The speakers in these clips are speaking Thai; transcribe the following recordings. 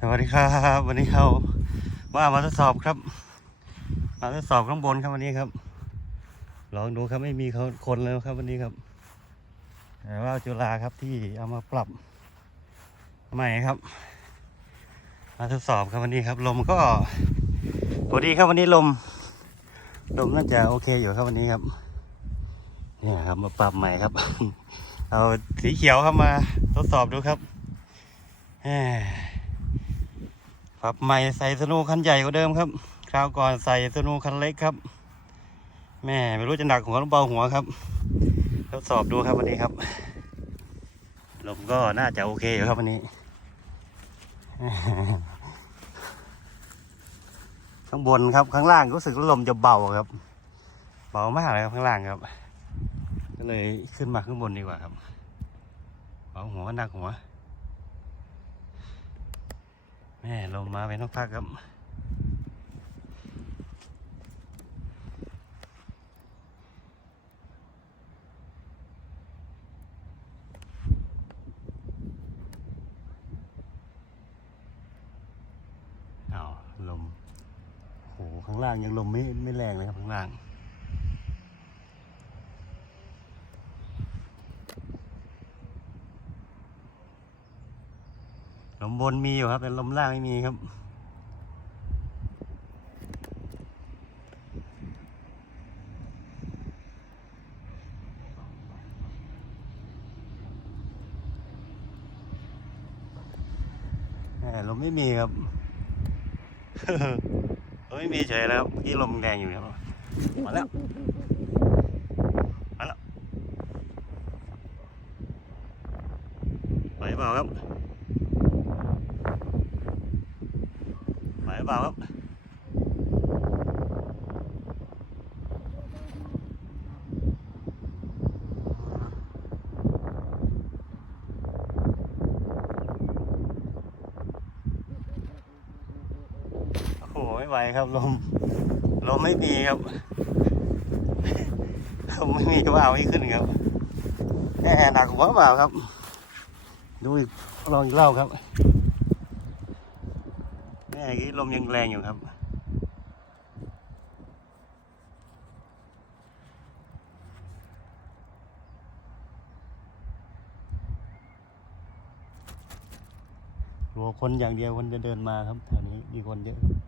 สวัสดีครับวันนี้เราว่ามาทดสอบครับ มาทดสอบข้างบนครับวันนี้ครับ ลองดูครับไม่มีเขาคนเลยครับวันนี้ครับแต่ว่าจุฬาครับที่เอามาปรับใหม่ครับ มาทดสอบครับวันนี้ครับ ลมก็พอดีครับวันนี้ลม ลมน่าจะโอเคอยู่ครับวันนี้ครับเนี่ยครับมาปรับใหม่ครับ เอาสีเขียวครับมาทดสอบดูครับแห ปรับใหม่ใส่สนูคันใหญ่กว่าเดิมครับคราวก่อนใส่สนูคันเล็กครับ แม่ไม่รู้จะหนักหัวหรือเบาหัวครับทดสอบดูครับวันนี้ครับลมก็น่าจะโอเคอยู่ครับวันนี้ข้างบนครับข้างล่างรู้สึกลมจะเบาครับ เบามากเลยครับข้างล่างครับ ก็เลยขึ้นมาข้างบนดีกว่าครับเบาหัวหนักหัว แม่ลมมาเป็นพักครับอ้าวลม โห ข้างล่างยังลมไม่ไม่แรงเลยครับข้างล่าง ลมบนมีอยู่ครับ แต่ลมล่างไม่มีครับแหมลมไม่มีครับลมไม่มีเฉยแล้วเมื่อกี้ลมแรงอยู่ครับ มาแล้ว มาแล้วไหวเปล่าครับไหว เปล่าครับโอ้โหไม่ไหวครับลมลมไม่มีครับลมไม่มีก็ว่าเอาไม่ขึ้นครับแค่หนักหัวเปล่าครับ ดูอีกลองอีกเล่าครับ ม่กี้ลมยังแรงอยู่ครับ กลัวคนอย่างเดียวคนจะเดินมาครับแถวนี้มีคนเยอะครับ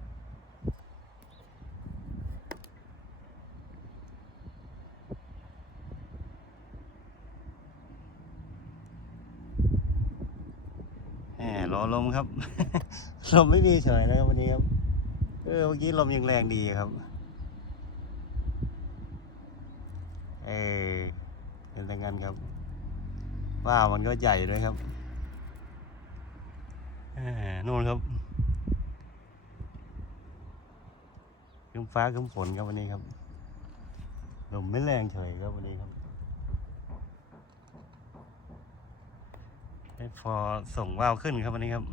แหมรอ ลมครับ ลมไม่มีเฉยนะครับวันนี้ครับ เออเมื่อกี้ลมยังแรงดีครับ เออเป็นแต่งั้นครับว้าวมันก็ใหญ่ด้วยครับนู่นครับคึ้มฟ้าคึ้มฝนครับวันนี้ครับลมไม่แรงเฉยครับวันนี้ครับให้ พอส่งว่าวขึ้นครับวันนี้ครับ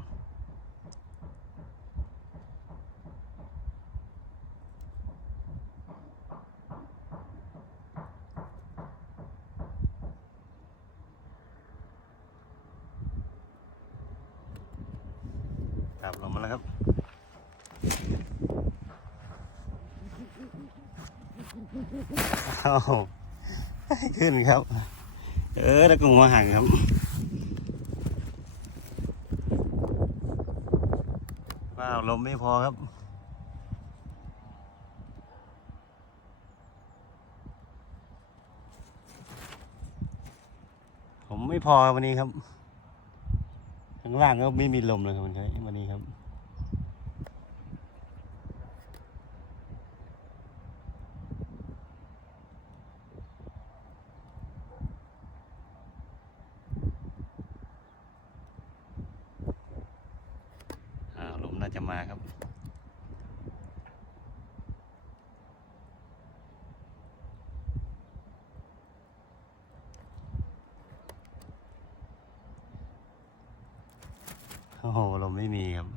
ครับลงมาแล้วครับ เอาขึ้นครับ เออแล้วก็หัวหังครับ ว้าวลมไม่พอครับ ผมไม่พอวันนี้ครับข้างล่างก็ไม่มีลมเลยครับวันนี้วันนี้ครับ อ่าวลม น่าจะมาครับ โอ้โห เราไม่มีครับ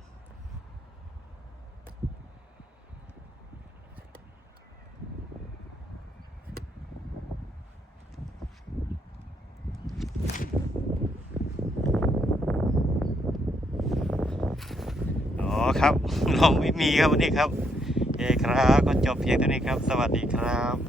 อ ครับ เราไม่มีครับวันนี้ครับเอครับก็จบเพียงเท่านี้ครับ สวัสดีครับ